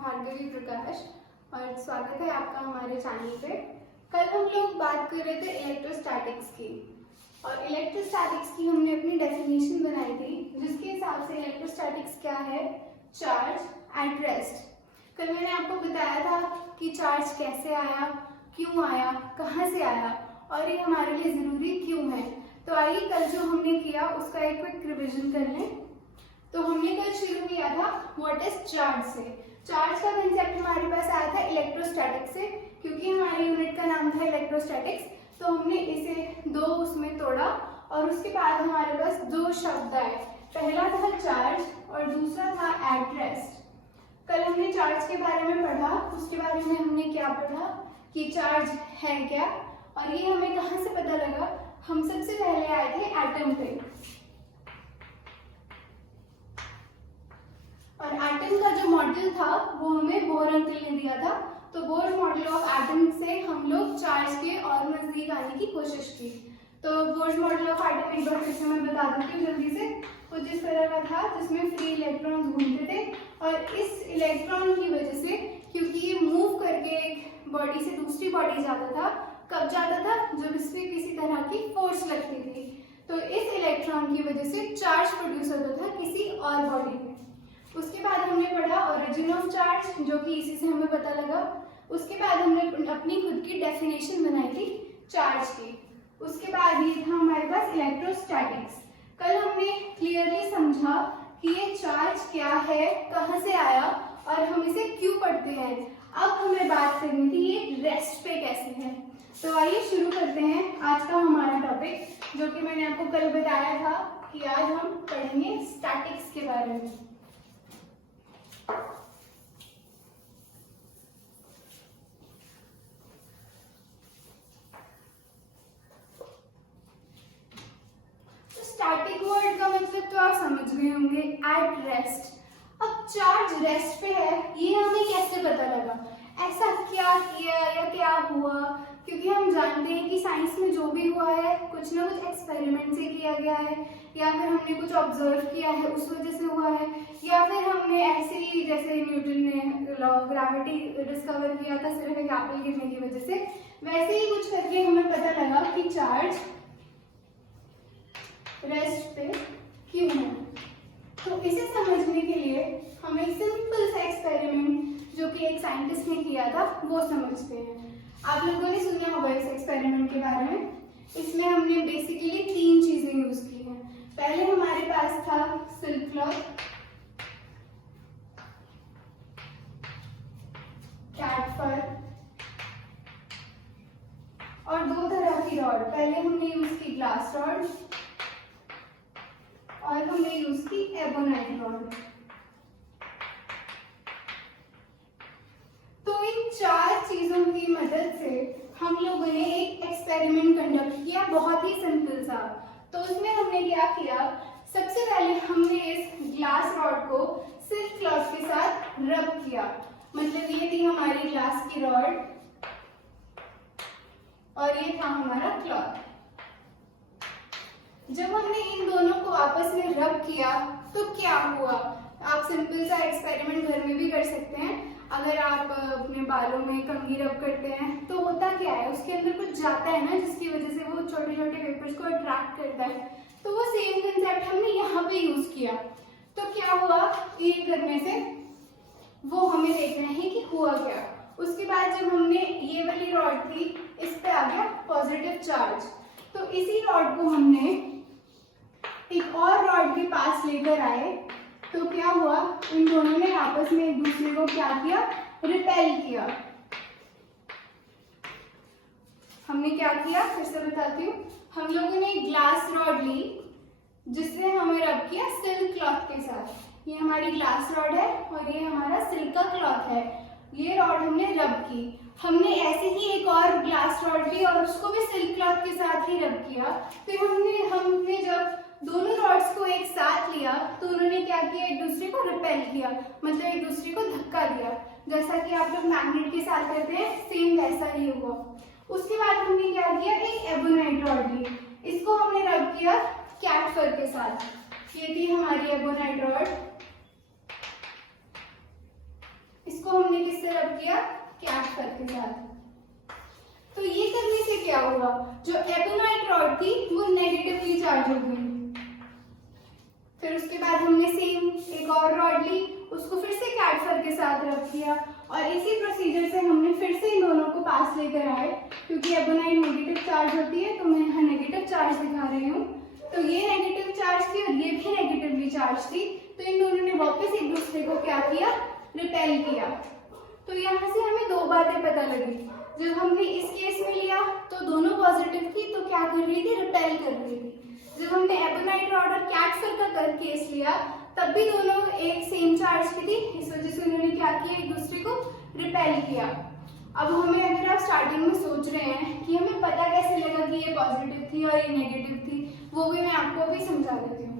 भार्गवी प्रकाश और स्वागत है आपका हमारे चैनल पे। कल हम लोग बात कर रहे थे इलेक्ट्रोस्टैटिक्स की और इलेक्ट्रोस्टैटिक्स की हमने अपनी डेफिनेशन बनाई थी, जिसके हिसाब से इलेक्ट्रोस्टैटिक्स क्या है, चार्ज एट रेस्ट। कल मैंने आपको बताया था कि चार्ज कैसे आया, क्यों आया, कहाँ से आया और ये हमारे लिए ज़रूरी क्यों है। तो आइए कल जो हमने किया उसका एक क्विक रिविजन कर लें। तो हमने कल शुरू किया था व्हाट इज चार्ज से। चार्ज का कंसेप्ट हमारे पास आया था इलेक्ट्रोस्टैटिक्स से, क्योंकि हमारे यूनिट का नाम था इलेक्ट्रोस्टैटिक्स। तो हमने इसे दो उसमें तोड़ा और उसके बाद हमारे पास दो शब्द आए, पहला था चार्ज और दूसरा था एट रेस्ट। कल हमने चार्ज के बारे में पढ़ा, उसके बारे में हमने क्या पढ़ा कि चार्ज है क्या और ये हमें कहाँ से पता लगा। हम सबसे पहले आए थे एटम पे और एटम का जो मॉडल था वो हमें बोर अंकल ने दिया था। तो बोर मॉडल ऑफ एटम से हम लोग चार्ज के और नजदीक आने की कोशिश की। तो बोर मॉडल ऑफ एटम एक बार फिर से मैं बता देती हूँ जल्दी से। कुछ इस तरह का था जिसमें फ्री इलेक्ट्रॉन्स घूमते थे और इस इलेक्ट्रॉन की वजह से, क्योंकि ये मूव करके एक बॉडी से दूसरी बॉडी जाता था, कब जाता था, जब इस पे किसी तरह की फोर्स लगती थी। तो इस इलेक्ट्रॉन की वजह से चार्ज प्रोड्यूस होता था किसी और बॉडी में। उसके बाद हमने पढ़ा ओरिजिन ऑफ चार्ज, जो कि इसी से हमें पता लगा। उसके बाद हमने अपनी खुद की डेफिनेशन बनाई थी चार्ज की। उसके बाद ये था हमारे पास इलेक्ट्रोस्टैटिक्स। कल हमने क्लियरली समझा कि ये चार्ज क्या है, कहाँ से आया और हम इसे क्यों पढ़ते हैं। अब हमें बात करनी थी ये रेस्ट पे कैसे है। तो आइए शुरू करते हैं आज का हमारा टॉपिक, जो कि मैंने आपको कल बताया था कि आज हम पढ़ेंगे स्टैटिक्स के बारे में। स्टैटिक वर्ड का मतलब तो आप समझ गए होंगे, एट रेस्ट। अब चार्ज रेस्ट पे है, ये हमें कैसे पता लगा, ऐसा क्या किया या क्या हुआ। क्योंकि हम जानते हैं कि साइंस में जो भी हुआ है कुछ ना कुछ एक्सपेरिमेंट से किया गया है, या फिर हमने कुछ ऑब्जर्व किया है उस वजह से हुआ है, या फिर हमने ऐसे ही जैसे न्यूटन ने लॉ ऑफ ग्रेविटी डिस्कवर किया था सिर्फ एक एप्पल गिरने की वजह से, वैसे ही कुछ करके हमें पता लगा कि चार्ज रेस्ट पे क्यों है। तो इसे समझने के लिए हम एक सिंपल सा एक्सपेरिमेंट जो कि एक साइंटिस्ट ने किया था वो समझते हैं। आप लोगों ने सुना होगा इस एक्सपेरिमेंट के बारे में। इसमें हमने बेसिकली तीन चीजें यूज की हैं। पहले हमारे पास था सिल्क क्लॉथ, कैट फर और दो तरह की रॉड। पहले हमने यूज की ग्लास रॉड और हमने यूज की एबोनाइट रॉड। तो इन चार चीजों की मदद से हम लोगों ने एक एक्सपेरिमेंट कंडक्ट किया, बहुत ही सिंपल सा। तो उसमें हमने क्या किया, सबसे पहले हमने इस ग्लास रॉड को सिल्क क्लॉथ के साथ रब किया। मतलब ये थी हमारी ग्लास की रॉड और ये था हमारा क्लॉथ। जब हमने इन दोनों को आपस में रब किया तो क्या हुआ, आप सिंपल सा एक्सपेरिमेंट घर में भी कर सकते हैं। अगर आप अपने बालों में कंघी रब करते हैं तो होता क्या है, उसके अंदर कुछ जाता है ना, जिसकी वजह से वो छोटे छोटे वेपर्स को अट्रैक्ट करता है। तो वो सेम कंसेप्ट हमने यहाँ पे यूज किया। तो क्या हुआ, ये करने से वो हमें देखना है कि हुआ क्या। उसके बाद जब हमने ये वाली रॉड थी, इस पे आ गया पॉजिटिव चार्ज। तो इसी रॉड को हमने एक और रॉड के पास लेकर आए। तो क्या हुआ, इन दोनों ने आपस में एक दूसरे को क्या किया, रिपेल किया। हमने क्या किया, फिर से बताती हूँ। हम लोगों ने ग्लास रॉड ली जिससे हमें रब किया सिल्क क्लॉथ के साथ। ये हमारी ग्लास रॉड है और ये हमारा सिल्क का क्लॉथ है। ये रॉड हमने रब की। हमने ऐसे ही एक और ग्लास रॉड ली और उसको भी सिल्क क्लॉथ के साथ ही रब किया। फिर हमने जब दोनों रॉड्स को एक साथ लिया तो उन्होंने क्या किया, एक दूसरे को रिपेल किया, मतलब एक दूसरे को धक्का दिया। जैसा कि आप लोग मैग्नेट के साथ करते हैं, सेम वैसा ही हुआ। उसके बाद हमने क्या किया, एक एबोनाइट रॉड ली, इसको हमने रब किया कैट फर के साथ। ये थी हमारी एबोनाइट रॉड। इसको रब किया कैटफर के साथ। तो ये करने से क्या हुआ, जो एबोनाइट रॉड थी वो नेगेटिवली चार्ज हो गई। फिर उसके बाद हमने सेम एक और रॉड ली, उसको फिर से कैटफर के साथ रब किया और इसी प्रोसीजर से हमने फिर से इन दोनों को पास लेकर आए। क्योंकि एबोनाइट नेगेटिव चार्ज होती है तो मैं यहाँ नेगेटिव चार्ज दिखा रही हूँ। तो ये नेगेटिव चार्ज थी और ये भी नेगेटिवली चार्ज थी, तो इन दोनों ने वापस एक दूसरे को क्या किया, रिपेल किया। तो यहाँ से हमें दो बातें पता लगी। जब हमने इस केस में लिया तो दोनों पॉजिटिव थी, तो क्या कर रही थी, रिपेल कर रही थी। जब हमने एबोनाइट रॉड और कैटफर का केस लिया तब भी दोनों एक सेम चार्ज की थी, इस वजह से उन्होंने क्या किया, एक दूसरे को रिपेल किया। अब हमें, अगर आप स्टार्टिंग में सोच रहे हैं कि हमें पता कैसे लगा कि ये पॉजिटिव थी और ये नेगेटिव थी, वो भी मैं आपको अभी समझा देती हूँ।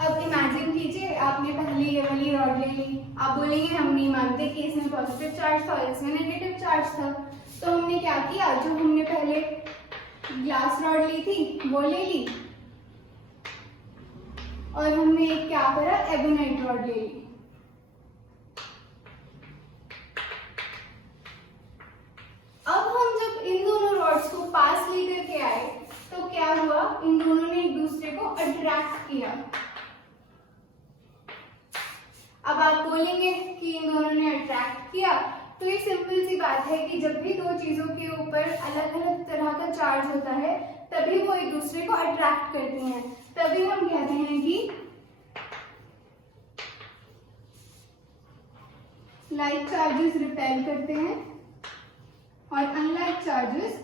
अब इमेजिन कीजिए आपने पहले ये वाली रॉड ले ली, आप बोलेंगे हम नहीं मानते कि इसमें पॉजिटिव चार्ज था और इसमें नेगेटिव चार्ज था। तो हमने क्या किया, जो हमने पहले ग्लास रॉड ली थी वो ले ली और हमने एक क्या करा, एबोनाइट रॉड ले ली। अब हम जब इन दोनों रॉड्स को पास लेकर के आए तो क्या हुआ, इन दोनों ने एक दूसरे को अट्रैक्ट किया। अब आप बोलेंगे कि इन दोनों ने अट्रैक्ट किया, तो ये सिंपल सी बात है कि जब भी दो चीजों के ऊपर अलग अलग तरह का चार्ज होता है तभी वो एक दूसरे को अट्रैक्ट करती हैं। तभी हम कहते हैं कि लाइक चार्जेस रिपेल करते हैं और अनलाइक चार्जेस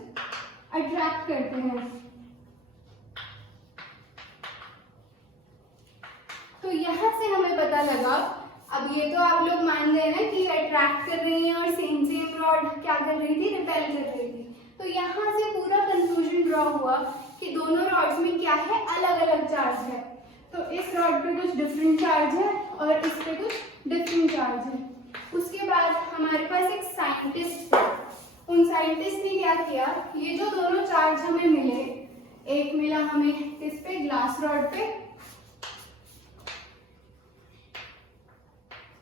अट्रैक्ट करते हैं। तो यहां से हमें पता लगा, अब ये तो आप लोग मान गए ना कि अट्रैक्ट कर रही हैं और सेम रॉड क्या कर रही थी, रिपेल कर रही थी। तो यहाँ से पूरा कंक्लूजन ड्रॉ हुआ कि दोनों रॉड्स में क्या है, अलग अलग चार्ज है। तो इस रॉड पे कुछ डिफरेंट चार्ज है और इस पे कुछ डिफरेंट चार्ज है। उसके बाद हमारे पास एक साइंटिस्ट थे, उन साइंटिस्ट ने क्या किया, ये जो दोनों चार्ज हमें मिले, एक मिला हमें इस पे ग्लास रॉड पे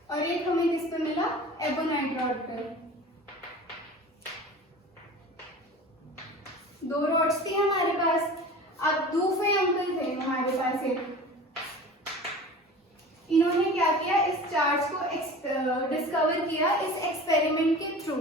और एक हमें किस पे मिला, एबोनाइट रॉड पे। दो रॉड्स थी हमारे पास। अब दूसरे अंकल थे हमारे पास एक, इन्होंने क्या किया, इस चार्ज को डिस्कवर किया इस एक्सपेरिमेंट के थ्रू।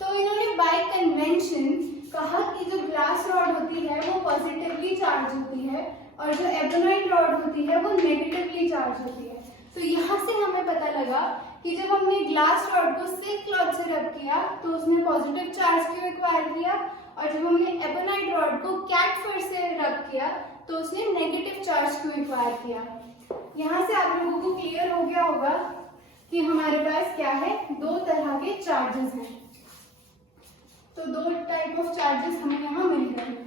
तो इन्होंने बाय कन्वेंशन कहा कि जो ग्लास रॉड होती है वो पॉजिटिवली चार्ज होती है और जो एबोनाइट रॉड होती है वो नेगेटिवली चार्ज होती है। तो यहाँ से हमें पता लगा कि जब हमने ग्लास रॉड को सिल्क क्लॉथ से रब किया तो उसने पॉजिटिव चार्ज क्यों एक्वायर किया, और जब हमने एबोनाइट रॉड को कैटफर से रब किया तो उसने नेगेटिव चार्ज क्यों एक्वायर किया। यहाँ से आप लोगों को क्लियर हो गया होगा कि हमारे पास क्या है, दो तरह के चार्जेस हैं। तो दो टाइप ऑफ चार्जेस हमें यहाँ मिल गए।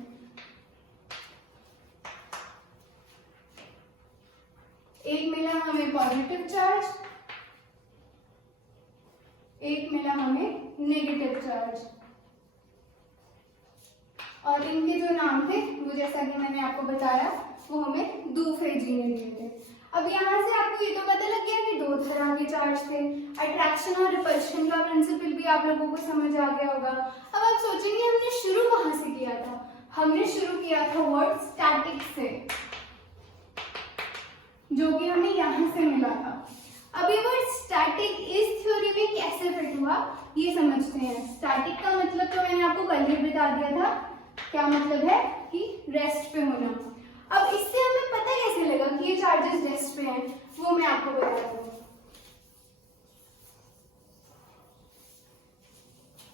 एक मिला हमें पॉजिटिव चार्ज, एक मिला हमें नेगेटिव चार्ज, और इनके जो नाम थे वो जैसा कि मैंने आपको बताया वो हमें दूफे जी ने दिए थे। अब यहाँ से आपको ये तो पता लग गया कि दो तरह के चार्ज थे। अट्रैक्शन और रिपल्शन का प्रिंसिपल भी आप लोगों को समझ आ गया होगा। अब आप सोचेंगे हमने शुरू कहाँ से किया था, हमने शुरू किया था वर्ड स्टैटिक से, जो कि हमें यहाँ से मिला था। अब ये वर्ड स्टैटिक इस थ्योरी में कैसे फिट हुआ ये समझते हैं। स्टैटिक का मतलब तो मैंने आपको कल ही बता दिया था, क्या मतलब है कि रेस्ट पे होना। अब इससे हमें पता कैसे लगा कि ये चार्जेस रेस्ट पे हैं, वो मैं आपको बताता हूँ।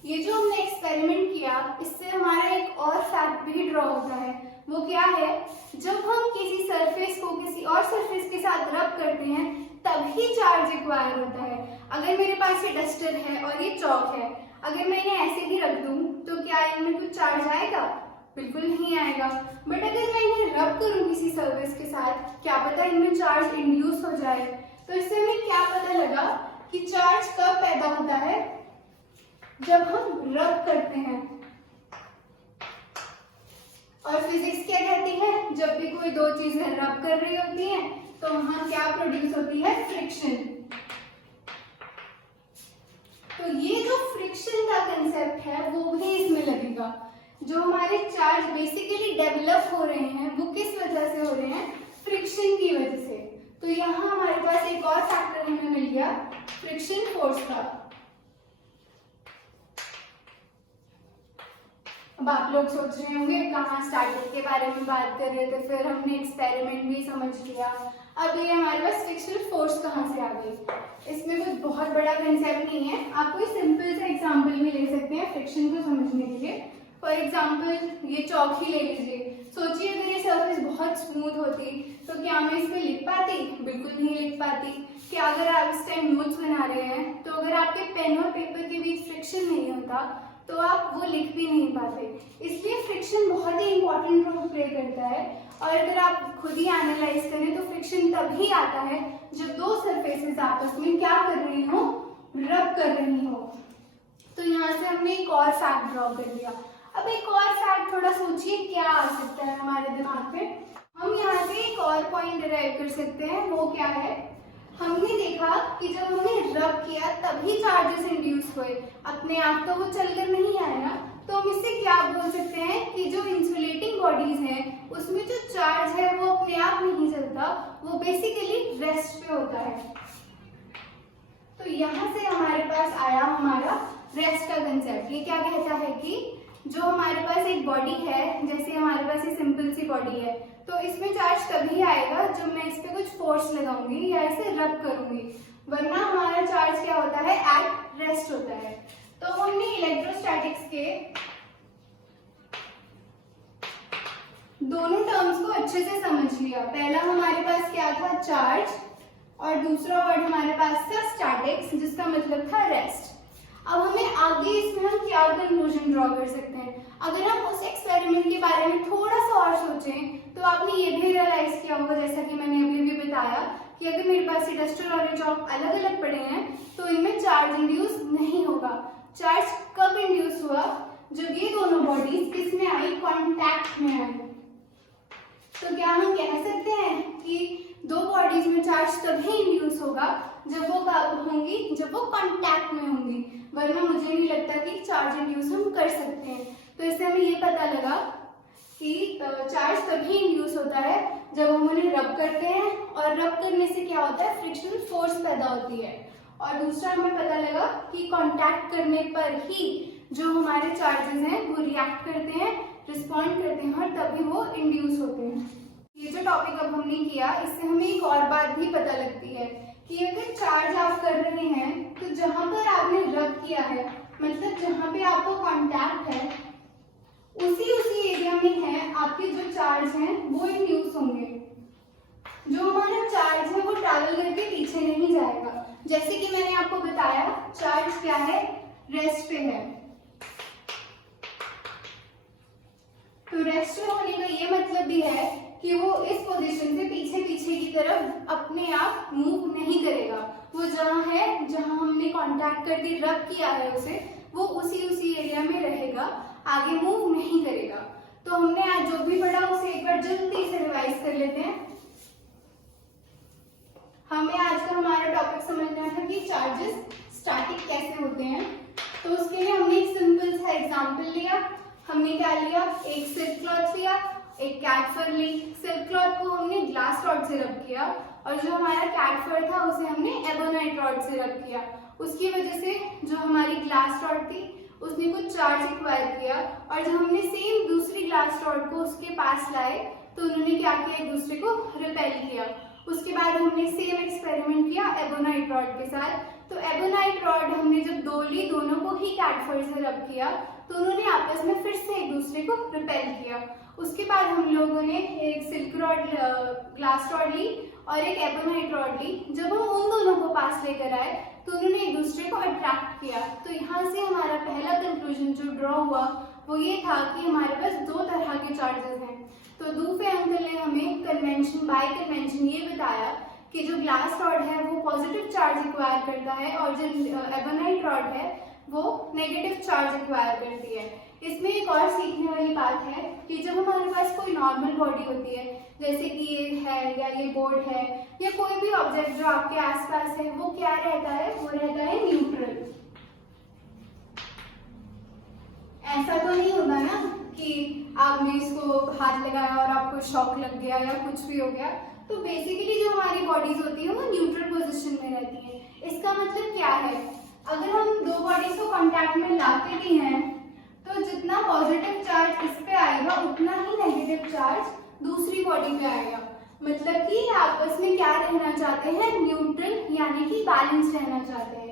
ये जो हमने एक्सपेरिमेंट किया इससे हमारा एक और फैक्ट भी ड्रॉ होता है। वो क्या है, जब हम किसी सरफेस को किसी और सरफेस के साथ रब करते हैं तभी चार्ज एक्वायर होता है। अगर मेरे पास ये डस्टर है और ये चौक है, अगर मैं इन्हें ऐसे ही रख दूं तो क्या इनमें कुछ चार्ज आएगा? बिल्कुल नहीं आएगा। बट अगर मैं इन्हें रब करूं किसी सरफेस के साथ, क्या पता इनमें चार्ज इंड्यूस हो जाए। तो इससे हमें क्या पता लगा कि चार्ज कब पैदा होता है, जब हम रब करते हैं। और फिजिक्स क्या कहती है, जब भी कोई दो चीजें रब कर रही होती हैं तो वहां क्या प्रोड्यूस होती है, फ्रिक्शन। तो ये जो फ्रिक्शन का कंसेप्ट है वो भी इसमें लगेगा। जो हमारे चार्ज बेसिकली डेवलप हो रहे हैं वो किस वजह से हो रहे हैं, फ्रिक्शन की वजह से। तो यहाँ हमारे पास एक और फैक्टर हमें मिल गया फ्रिक्शन फोर्स का। अब आप लोग सोच रहे होंगे कहाँ स्टैटिक के बारे में बात कर रहे थे, फिर हमने एक्सपेरिमेंट भी समझ लिया, अब ये हमारे पास फ्रिक्शनल फोर्स कहाँ से आ गई। इसमें कुछ बहुत बड़ा कंसेप्ट नहीं है, आप कोई सिंपल सा एग्जांपल भी ले सकते हैं फ्रिक्शन को समझने के लिए। फॉर एग्जांपल ये चौक ही ले लीजिए। सोचिए अगर ये सरफेस बहुत स्मूथ होती तो क्या मैं इस पे लिख पाती, बिल्कुल नहीं लिख पाती। क्या अगर आप इस टाइम नोट्स बना रहे हैं तो अगर आपके पेन और पेपर के बीच फ्रिक्शन नहीं होता तो आप वो लिख भी नहीं पाते। इसलिए फ्रिक्शन बहुत ही इंपॉर्टेंट रोल प्ले करता है। और अगर आप खुद ही एनालाइज करें तो फ्रिक्शन तभी आता है जब दो सरफेसेस आपस में क्या कर रही हो, रब कर रही हो। तो यहाँ से हमने एक और फैक्ट ड्रॉ कर लिया। अब एक और फैक्ट थोड़ा सोचिए क्या आ सकता है हमारे दिमाग में। हम यहाँ से एक और पॉइंट डिराइव कर सकते हैं, वो क्या है, हमने देखा कि जब हमने रब किया तभी चार्जेस इंड्यूस हुए, अपने आप तो वो चलकर नहीं आए ना। तो हम इससे क्या बोल सकते हैं कि जो इंसुलेटिंग बॉडीज हैं उसमें जो चार्ज है वो अपने आप नहीं चलता, वो बेसिकली रेस्ट पे होता है। तो यहाँ से हमारे पास आया हमारा रेस्ट का कंसेप्ट। ये क्या कहता है कि जो हमारे पास एक बॉडी है, जैसे हमारे पास ये सिंपल सी बॉडी है, तो इसमें चार्ज तभी आएगा जब मैं इस पे कुछ फोर्स लगाऊंगी या इसे रब करूंगी, वरना हमारा चार्ज क्या होता है, एट रेस्ट होता है। तो हमने इलेक्ट्रोस्टैटिक्स के दोनों टर्म्स को अच्छे से समझ लिया। पहला हमारे पास क्या था, चार्ज, और दूसरा वर्ड हमारे पास था स्टैटिक्स, जिसका मतलब था रेस्ट। अब हमें आगे इसमें हम क्या कंक्लूजन ड्रॉ कर सकते हैं। अगर हम उस एक्सपेरिमेंट के बारे में थोड़ा सा और सोचें तो आपने ये भी रियलाइज किया होगा, जैसा कि मैंने अभी भी बताया, कि अगर मेरे पास ये डस्टर और ये चॉक अलग अलग पड़े हैं तो इनमें चार्ज इंड्यूस नहीं होगा। चार्ज कब इंड्यूस हुआ, जब ये दोनों बॉडीज किसमें आई, कॉन्टैक्ट में आई। तो क्या हम कह सकते हैं कि दो बॉडीज में चार्ज तभी इंड्यूस होगा जब वो कब होंगी, जब वो कॉन्टैक्ट में होंगी, वरना मुझे नहीं लगता कि चार्ज इंड्यूस हम कर सकते हैं। तो इससे हमें ये पता लगा कि चार्ज तभी इंड्यूस होता है जब हम उन्हें रब करते हैं, और रब करने से क्या होता है, फ्रिक्शनल फोर्स पैदा होती है। और दूसरा हमें पता लगा कि कांटेक्ट करने पर ही जो हमारे चार्जेस हैं वो रिएक्ट करते हैं, रिस्पॉन्ड करते हैं, और तभी वो इंड्यूस होते हैं। ये जो टॉपिक अब हमने किया, इससे हमें एक और बात भी पता लगती है कि अगर चार्ज आप कर रहे हैं तो जहां पर आपने रब किया है, मतलब जहां पे आपको कांटेक्ट है, उसी एरिया में है आपके जो चार्ज हैं वो इंड्यूस होंगे। जो हमारा चार्ज है वो ट्रैवल करके पीछे नहीं जाएगा। जैसे कि मैंने आपको बताया, चार्ज क्या है, रेस्ट पे है। तो रेस्ट पे होने का ये मतलब भी है कि वो इस पोजीशन से पीछे पीछे की तरफ अपने आप मूव नहीं करेगा। वो जहाँ है, जहाँ हमने कांटेक्ट करके रब किया है उसे, वो उसी एरिया में रहेगा, आगे मूव नहीं करेगा। तो हमने आज जो भी पढ़ा उसे एक बार जल्दी से रिवाइज कर लेते हैं। हमें आज का हमारा टॉपिक समझना था कि चार्जेस स्टैटिक कैसे होते हैं। तो उसके लिए हमने एक सिंपल सा एग्जांपल लिया। हमने क्या लिया, एक सिल्क क्लॉथ लिया, एक कैट फर ली। सिल्क क्लॉथ को हमने ग्लास रॉड से रब किया, और जो हमारा कैट फर था उसे हमने एबोनाइट रॉड से रब किया। उसकी वजह से जो हमारी ग्लास रॉड थी उसने कुछ चार्ज एक्वायर किया, और जब हमने सेम दूसरी ग्लास रॉड को उसके पास लाए तो उन्होंने क्या किया, एक दूसरे को रिपेल किया। उसके बाद हमने सेम एक्सपेरिमेंट किया एबोनाइट रॉड के साथ। तो एबोनाइट रॉड हमने जब दो ली, दोनों को ही कैट फर से रब किया, तो उन्होंने आपस में फिर से एक दूसरे को रिपेल किया। उसके बाद हम लोगों ने एक सिल्क रॉड, ग्लास रॉड ली और एक एबोनाइट रॉड ली। जब हम उन दोनों को पास लेकर आए तो उन्होंने एक दूसरे को अट्रैक्ट किया। तो यहाँ से हमारा पहला कंक्लूजन जो ड्रॉ हुआ वो ये था कि हमारे पास दो तरह के चार्जेस हैं। तो दूफे अंकल ने हमें कन्वेंशन बाय कन्वेंशन ये बताया कि जो ग्लास रॉड है वो पॉजिटिव चार्ज एक्वायर करता है, और जो एबोनाइट रॉड है वो नेगेटिव चार्ज एक्वायर करती है। इसमें एक और सीखने वाली बात है कि जब हमारे पास कोई नॉर्मल बॉडी होती है, जैसे कि ये है या ये बोर्ड है या कोई भी ऑब्जेक्ट जो आपके आसपास है, वो क्या रहता है, वो रहता है न्यूट्रल। ऐसा तो नहीं होगा ना कि आपने इसको हाथ लगाया और आपको शॉक लग गया या कुछ भी हो गया। तो बेसिकली जो हमारी बॉडीज होती है वो न्यूट्रल पोजीशन में रहती है। इसका मतलब क्या है, अगर हम दो बॉडीज को कांटेक्ट में लाते भी हैं तो जितना पॉजिटिव चार्ज इस पे आएगा उतना ही नेगेटिव चार्ज दूसरी बॉडी पे आएगा। मतलब कि आपस में क्या रहना चाहते हैं, न्यूट्रल यानी कि बैलेंस रहना चाहते हैं।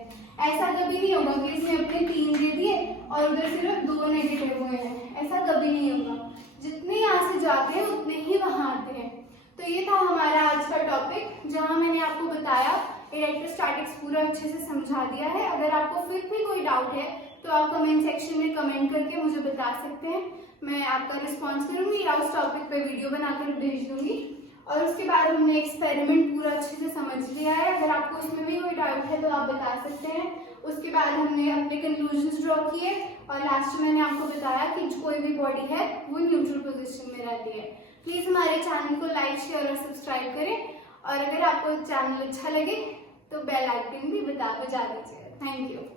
ऐसा कभी नहीं होगा कि इसमें अपने 3 दे दिए और उधर सिर्फ 2 नेगेटिव हुए हैं, ऐसा कभी नहीं होगा। जितने यहाँ से जाते हैं उतने ही वहाँ आते हैं। तो ये था हमारा आज का टॉपिक, जहाँ मैंने आपको बताया, इलेक्ट्रोस्टैटिक्स पूरा अच्छे से समझा दिया है। अगर आपको फिर भी कोई डाउट है तो आप कमेंट सेक्शन में कमेंट करके मुझे बता सकते हैं, मैं आपका रिस्पॉन्स करूँगी या उस टॉपिक पे वीडियो बनाकर भेज दूँगी। और उसके बाद हमने एक्सपेरिमेंट पूरा अच्छे से समझ लिया है। अगर आपको इसमें भी कोई डाउट है तो आप बता सकते हैं। उसके बाद हमने अपने कंक्लूजन्स ड्रॉ किए और लास्ट में मैंने आपको बताया कि कोई भी बॉडी है वो न्यूट्रल पोजीशन में रहती है। प्लीज़ हमारे चैनल को लाइक, शेयर और सब्सक्राइब करें, और अगर आपको चैनल अच्छा लगे तो बेल आइकन भी बजा दीजिए। Thank you.